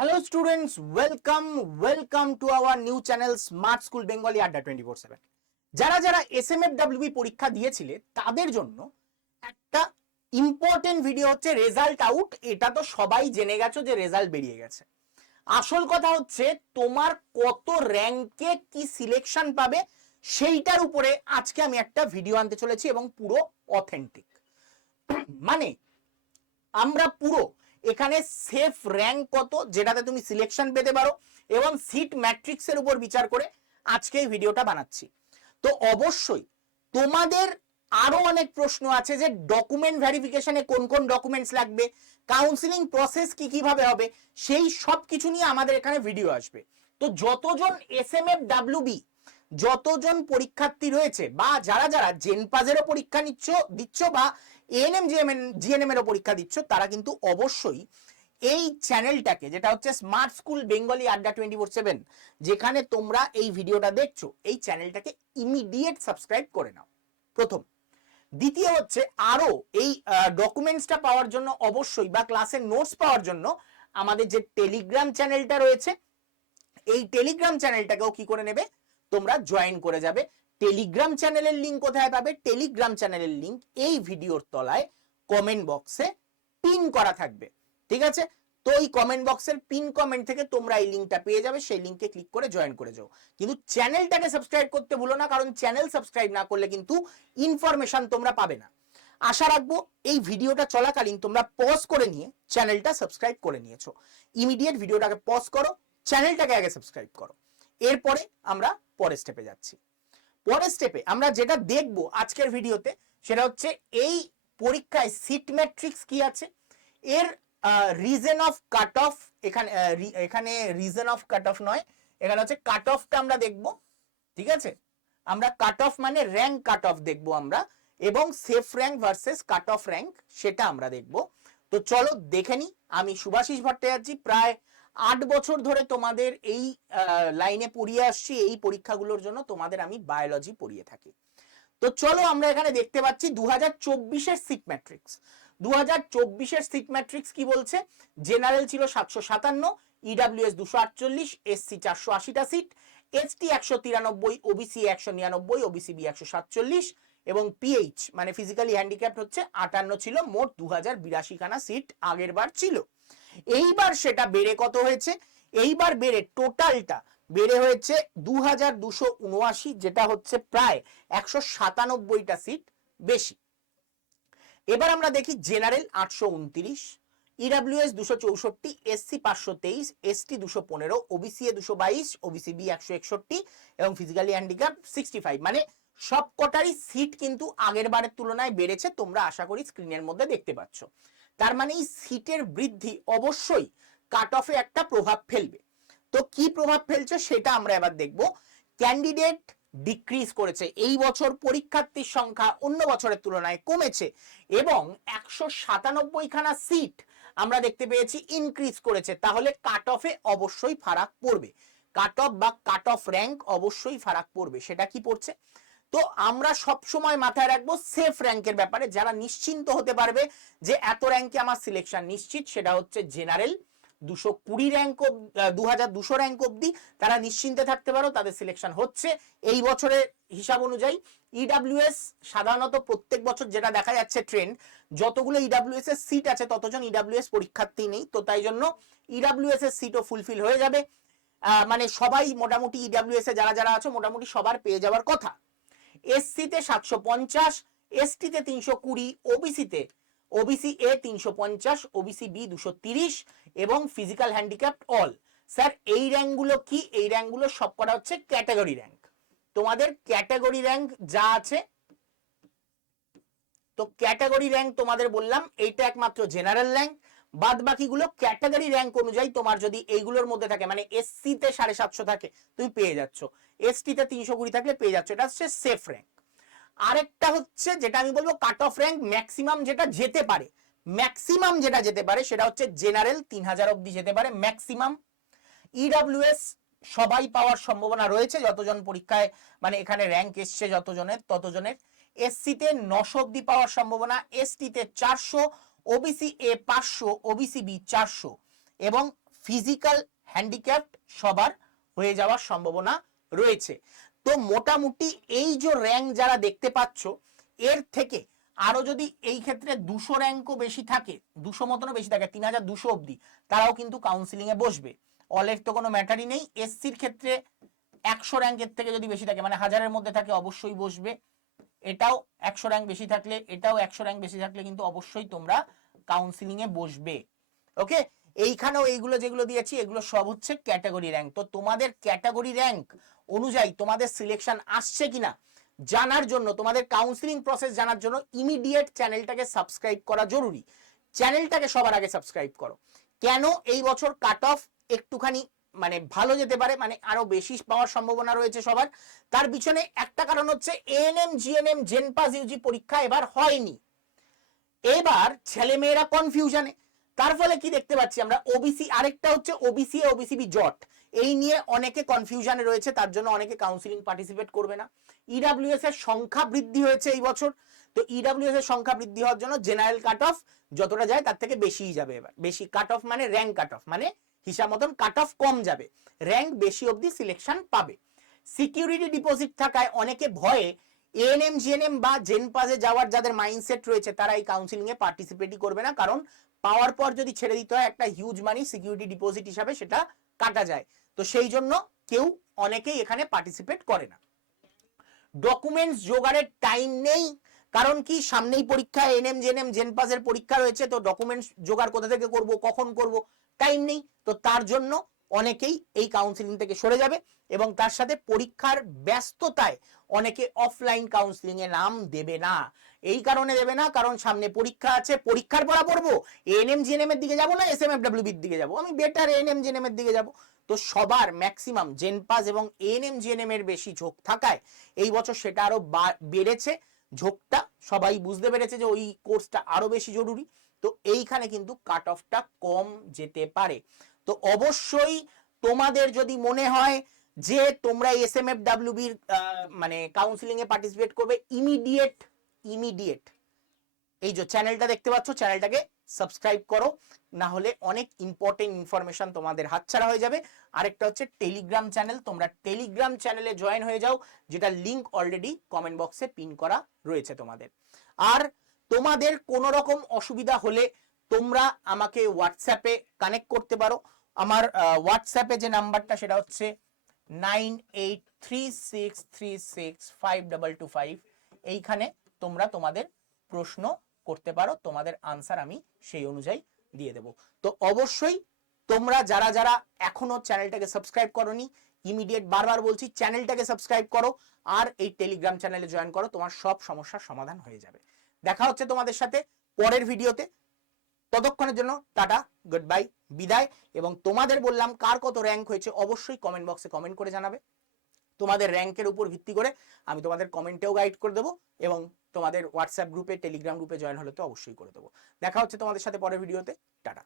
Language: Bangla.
Hello students welcome welcome to our new channel smart school Bengali Adda twenty four seven যারা যারা এস এম এফ ডাব্লিউবি পরীক্ষা দিয়েছিলে, তাদের জন্য একটা ইম্পর্টেন্ট ভিডিও হচ্ছে রেজাল্ট আউট এটা তো সবাই জেনে গেছো যে রেজাল্ট বেরিয়ে গেছে। আসল কথা হচ্ছে, তোমার কত র্যাঙ্কে কি সিলেকশন পাবে, সেইটার উপরে আজকে আমি একটা ভিডিও আনতে চলেছি এবং পুরো অথেন্টিক মানে আমরা পুরো এখানে সেফ র্যাঙ্ক কত, যেটাতে তুমি সিলেকশন পেতে পারো এবং সিট ম্যাট্রিক্সের উপর বিচার করে আজকে এই ভিডিওটা বানাচ্ছি। তো অবশ্যই তোমাদের আরও অনেক প্রশ্ন আছে যে ডকুমেন্ট ভেরিফিকেশনে কোন কোন ডকুমেন্টস লাগবে কাউন্সিলিং প্রসেস কি কীভাবে হবে, সেই সব কিছু নিয়ে আমাদের এখানে ভিডিও আসবে। তো যতজন এস এম এফ ডাব্লিউবি যতজন পরীক্ষার্থী রয়েছে বা যারা যারা জেনপাজেরও পরীক্ষা নিচ্ছ, দিচ্ছ বা এএনএম জিএমএন জিএনএম এরও পরীক্ষা দিচ্ছ, তারা কিন্তু অবশ্যই এই চ্যানেলটাকে, যেটা হচ্ছে smart school Bengali Adda twenty four seven যেখানে তোমরা এই ভিডিওটা দেখছ, এই চ্যানেলটাকে ইমিডিয়েট সাবস্ক্রাইব করে নাও। প্রথম। দ্বিতীয় হচ্ছে আরও এই ডকুমেন্টসটা পাওয়ার জন্য অবশ্যই বা ক্লাসের নোটস পাওয়ার জন্য আমাদের যে টেলিগ্রাম চ্যানেলটা রয়েছে, এই টেলিগ্রাম চ্যানেলটাকেও কি করে নেবে? তোমরা জয়েন করে যাবে। টেলিগ্রাম চ্যানেলের লিঙ্ক কোথায় পাবে? টেলিগ্রাম চ্যানেলের লিঙ্ক এই ভিডিওর তলায় কমেন্ট বক্সে পিন করা থাকবে। ঠিক আছে? তো এই কমেন্ট বক্সের পিন কমেন্ট থেকে তোমরা এই লিঙ্কটা পেয়ে যাবে। সেই লিঙ্কে ক্লিক করে জয়েন করে যাও। কিন্তু চ্যানেলটাকে সাবস্ক্রাইব করতে ভুলো না, কারণ চ্যানেল সাবস্ক্রাইব না করলে কিন্তু ইনফরমেশন তোমরা পাবে না। আশা রাখব এই ভিডিওটা চলাকালীন তোমরা পজ করে নিয়ে চ্যানেলটা সাবস্ক্রাইব করে নিয়েছো। ইমিডিয়েট ভিডিওটাকে পজ করো চ্যানেলটাকে আগে সাবস্ক্রাইব করো। এরপরে আমরা পরের স্টেপে যাচ্ছি। পরের স্টেপে আমরা যেটা দেখব আজকের ভিডিওতে সেটা হচ্ছে এই পরীক্ষায় সিট ম্যাট্রিক্স কি আছে? এর রিজন অফ কাট অফ এখানে এখানে রিজন অফ কাট অফ নয়, এখানে হচ্ছে কাট অফটা আমরা দেখব, ঠিক আছে? আমরা কাট অফ মানে র্যাঙ্ক কাট অফ দেখব আমরা, এবং safe rank versus cut off rank সেটা আমরা দেখব। তো চলো দেখে নি, আমি সুভাষিস ভট্টাচার্য, প্রায় আট বছর ধরে তোমাদের এই লাইনে পড়িয়ে আসছি, এই পরীক্ষাগুলোর জন্য তোমাদের আমি বায়োলজি পড়িয়ে থাকি। তো চলো আমরা এখানে দেখতে পাচ্ছি দু হাজার চব্বিশের সিট ম্যাট্রিক্স দু হাজার চব্বিশের সিট ম্যাট্রিক্স কি বলছে? জেনারেল ছিল সাতশো সাতান্ন ইডাব্লিউএস দুশো আটচল্লিশ এসসি চারশো আশিটা সিট এসটি একশো তিরানব্বই ওবিসি একশো নিরানব্বই ওবিসি বি একশো সাতচল্লিশ এবং পিএইচ মানে ফিজিক্যালি হ্যান্ডিক্যাপ্ট হচ্ছে আটান্ন ছিল, মোট দু হাজার বিরাশি খানা সিট আগের বার ছিল। এইবার সেটা বেড়ে কত হয়েছে? এইবার বেড়ে টোটালটা বেড়ে হয়েছে দু হাজার দুশো উনআশি, যেটা হচ্ছে প্রায় একশো সাতানব্বইটা সিট বেশি। এবার আমরা দেখি জেনারেল আটশো উনত্রিশ ইডাব্লিউএস দুশো চৌষট্টি এসসি পাঁচশো তেইশ এসটি দুশো পনেরো ওবিসি এ দুশো বাইশ ওবিসি বি একশো একষট্টি এবং ফিজিক্যালি হ্যান্ডিক্যাপ সিক্সটি ফাইভ মানে সব কটারই সিট কিন্তু আগের বারের তুলনায় বেড়েছে, তোমরা আশা করি স্ক্রিনের মধ্যে দেখতে পাচ্ছ। তার মানে এই সিটের বৃদ্ধি অবশ্যই কাট অফে একটা প্রভাব ফেলবে। তো কি প্রভাব ফেলছে সেটা আমরা এবার দেখব। ক্যান্ডিডেট ডিক্রিজ করেছে, এই বছর পরীক্ষার্থীর সংখ্যা অন্য বছরের তুলনায় কমেছে এবং একশো সাতানব্বই খানা সিট আমরা দেখতে পেয়েছি ইনক্রিজ করেছে, তাহলে কাট অফে অবশ্যই ফারাক পড়বে। কাট অফ বা কাট অফ র্যাঙ্ক অবশ্যই ফারাক পড়বে, সেটা কি পড়ছে? তো আমরা সব সময় মাথায় রাখব সেফ র্যাঙ্কের ব্যাপারে। যারা নিশ্চিন্ত হতে পারবে যে এত র্যাঙ্কে আমার সিলেকশন নিশ্চিত, সেটা হচ্ছে জেনারেল দুশো কুড়ি র্যাঙ্ক দু হাজার দুশো র্যাঙ্ক অব্দি তারা নিশ্চিন্তে থাকতে পারো, তাদের সিলেকশন হচ্ছে এই বছরের হিসাব অনুযায়ী। ইডাব্লিউএস সাধারণত প্রত্যেক বছর যেটা দেখা যাচ্ছে ট্রেন্ড যতগুলো ইডাব্লিউএস এর সিট আছে, ততজন ইডাব্লিউএস পরীক্ষার্থী নেই। তো তাই জন্য ইডাব্লিউএস এর সিটও ফুলফিল হয়ে যাবে। মানে সবাই মোটামুটি ইডাব্লিউএস এ যারা যারা আছে, মোটামুটি সবার পেয়ে যাওয়ার কথা। এসসিতে সাতশো পঞ্চাশ এসটিতে তিনশো কুড়ি ওবিসিতে ওবিসি এ তিনশো পঞ্চাশ ওবিসি বি দুশো তিরিশ এবং ফিজিক্যাল হ্যান্ডিক্যাপ অল স্যার, এই র্যাঙ্কগুলো কি? এই র্যাঙ্কগুলো সবকটা হচ্ছে ক্যাটাগরি র্যাঙ্ক তোমাদের ক্যাটাগরি র্যাঙ্ক যা আছে, তো ক্যাটাগরি র্যাঙ্ক তোমাদের বললাম, এইটা একমাত্র জেনারেল র্যাঙ্ক বাদ বাকিগুলো ক্যাটাগরি র্যাঙ্ক অনুযায়ী তোমার যদি এইগুলোর মধ্যে থাকে মানে এসসি তে সাড়ে সাতশো থাকে, তুমি পেয়ে যাচ্ছ। এসটি তে তিনশো কুড়ি থাকলে পেয়ে যাচ্ছ, এটা হচ্ছে সেফ র্যাঙ্ক আরেকটা হচ্ছে যেটা আমি বলব কাট অফ র্যাঙ্ক ম্যাক্সিমাম যেটা যেতে পারে। ম্যাক্সিমাম যেটা যেতে পারে সেটা হচ্ছে জেনারেল তিন হাজার অব্দি যেতে পারে ম্যাক্সিমাম ইডাব্লিউএস সবাই পাওয়ার সম্ভাবনা রয়েছে, যতজন পরীক্ষায় মানে এখানে র্যাঙ্ক এসছে যতজনের, ততজনের। এসসিতে নশো অব্দি পাওয়ার সম্ভাবনা এসটিতে চারশো ওবিসি এ পাঁচশো ওবিসি বি চারশো এবং ফিজিক্যাল হ্যান্ডিক্যাপ্ট সবার হয়ে যাওয়ার সম্ভাবনা রয়েছে। তো মোটামুটি এই যে র্যাঙ্ক যারা দেখতে পাচ্ছ, এর থেকে আরও যদি এই ক্ষেত্রে দুশো র্যাঙ্কও বেশি থাকে, দুশো মতনও বেশি থাকে, তিন হাজার দুশো অব্দি তারাও কিন্তু কাউন্সিলিং এ বসবে। অলের তো কোনো ম্যাটারই নেই এসসির ক্ষেত্রে একশো র্যাঙ্কের থেকে যদি বেশি থাকে মানে হাজারের মধ্যে থাকে, অবশ্যই বসবে। এটাও একশো র্যাঙ্ক বেশি থাকলে, এটাও একশো র্যাঙ্ক বেশি থাকলে কিন্তু অবশ্যই তোমরা কাউন্সিলিং এ বসবে। ওকে? এইখানেও এইগুলো যেগুলো দিয়েছি, এগুলো সব হচ্ছে ক্যাটাগরি র্যাঙ্ক তো তোমাদের ক্যাটাগরি র্যাঙ্ক অনুযায়ী তোমাদের সিলেকশন আসছে কিনা জানার জন্য, তোমাদের কাউন্সিলিং প্রসেস জানার জন্য ইমিডিয়েট চ্যানেলটাকে সাবস্ক্রাইব করা জরুরি। চ্যানেলটাকে সবার আগে সাবস্ক্রাইব করো। কেন এই বছর কাট অফ একটুখানি মানে ভালো যেতে পারে মানে আরও বেশি পাওয়ার সম্ভাবনা রয়েছে সবার। তার পিছনে একটা কারণ হচ্ছে এএনএম জিএনএম জেনপাস ইউজি পরীক্ষা এবার হয়নি। এবার ছেলেমেয়েরা কনফিউশনে তার ফলে কি দেখতে পাচ্ছি আমরা? ওবিসি আরেকটা হচ্ছে ওবিসি ওবিসিবি জট এই নিয়ে অনেকে কনফিউশনে রয়েছে, তার জন্য অনেকে কাউন্সিলিং পার্টিসিপেট করবে না। ইডাব্লিউএস এর সংখ্যা বৃদ্ধি হয়েছে এই বছর। তো ইডাব্লিউএস এর সংখ্যা বৃদ্ধি হওয়ার জন্য জেনারেল কাট অফ যতটা যায় তার থেকে বেশিই যাবে এবার। বেশি কাট অফ মানে র্যাঙ্ক কাট অফ মানে হিসাব মতন কাট অফ কম যাবে র্যাঙ্ক বেশি অবধি সিলেকশন পাবে। সিকিউরিটি ডিপোজিট থাকায় অনেকে ভয়ে এএনএম জিএনএম বা জেনপাসে যাওয়ার যাদের মাইন্ডসেট রয়েছে, তারা এই কাউন্সিলিং এ পার্টিসিপেটই করবে না। কারণ পাওয়ার পর যদি ছেড়ে দিতে হয়, একটা হিউজ মানি সিকিউরিটি ডিপোজিট হিসাবে সেটা কাটা যায়। তো সেই জন্য কেউ অনেকেই এখানে পার্টিসিপেট করে না। ডকুমেন্টস জোগাড়ের টাইম নেই। কারণ কি? সামনেই পরীক্ষা এনএম জেনএম জেনপাসের পরীক্ষা রয়েছে, তো ডকুমেন্টস জোগাড় কোথা থেকে করব, কখন করব? টাইম নেই, তো তার জন্য অনেকেই এই কাউন্সিলিং থেকে সরে যাবে এবং তার সাথে পরীক্ষার ব্যস্ততায় অনেকে অফলাইন কাউন্সিলিং এ নাম দেবে না। এই কারণে দেবে না, কারণ সামনে পরীক্ষা আছে, পরীক্ষার পড়া পড়ব এএনএম জিএনএম এর দিকে যাব না এস এম এফ ডাব্লিউবির দিকে যাব, আমি বেটার এএনএম জিএনএম এর দিকে যাব। তো সবার ম্যাক্সিমাম জেনপাস এবং এএনএম জিএনএম এর বেশি ঝোঁক থাকায় এই বছর সেটা আরও বেড়েছে। ঝোঁকটা সবাই বুঝতে পেরেছে যে ওই কোর্সটা আরও বেশি জরুরি। তো এইখানে কিন্তু কাট অফটা কম যেতে পারে। তো অবশ্যই তোমাদের যদি মনে হয় যে তোমরা এস এম এফ ডাব্লিউবির মানে কাউন্সিলিং এ পার্টিসিপেট করবে ইমিডিয়েট ইমিডিয়েট এই যে চ্যানেলটা দেখতে পাচ্ছ চ্যানেলটাকে সাবস্ক্রাইব করো, না হলে অনেক ইম্পর্টেন্ট ইনফরমেশন তোমাদের হাতছাড়া হয়ে যাবে। আরেকটা হচ্ছে টেলিগ্রাম চ্যানেল তোমরা টেলিগ্রাম চ্যানেলে জয়েন হয়ে যাও, যেটা লিংক অলরেডি কমেন্ট বক্সে পিন করা রয়েছে তোমাদের। আর তোমাদের কোনো রকম অসুবিধা হলে তোমরা আমাকে হোয়াটসঅ্যাপে কানেক্ট করতে পারো। আমার হোয়াটসঅ্যাপে যে নাম্বারটা সেটা হচ্ছে nine eight three six three six five double two five এইখানে তোমরা তোমাদের প্রশ্ন করতে পারো, তোমাদের আনসার আমি সেই অনুযায়ী দিয়ে দেব। তো অবশ্যই তোমরা যারা যারা এখনও চ্যানেলটাকে সাবস্ক্রাইব করনি ইমিডিয়েট বারবার বলছি, চ্যানেলটাকে সাবস্ক্রাইব করো, আর এই টেলিগ্রাম চ্যানেলে জয়েন করো, তোমার সব সমস্যার সমাধান হয়ে যাবে। দেখা হচ্ছে তোমাদের সাথে পরের ভিডিওতে। ততক্ষণের জন্য টাটা গুড বাই বিদায়। এবং তোমাদের বললাম কার কত র্যাঙ্ক হয়েছে, অবশ্যই কমেন্ট বক্সে কমেন্ট করে জানাবে। তোমাদের র্যাঙ্কের উপর ভিত্তি করে আমি তোমাদের কমেন্টেও গাইড করে দেবো এবং তোমাদের হোয়াটসঅ্যাপ গ্রুপে টেলিগ্রাম গ্রুপে জয়েন হলে তো অবশ্যই করে দেবো। দেখা হচ্ছে তোমাদের সাথে পরের ভিডিওতে। টাটা।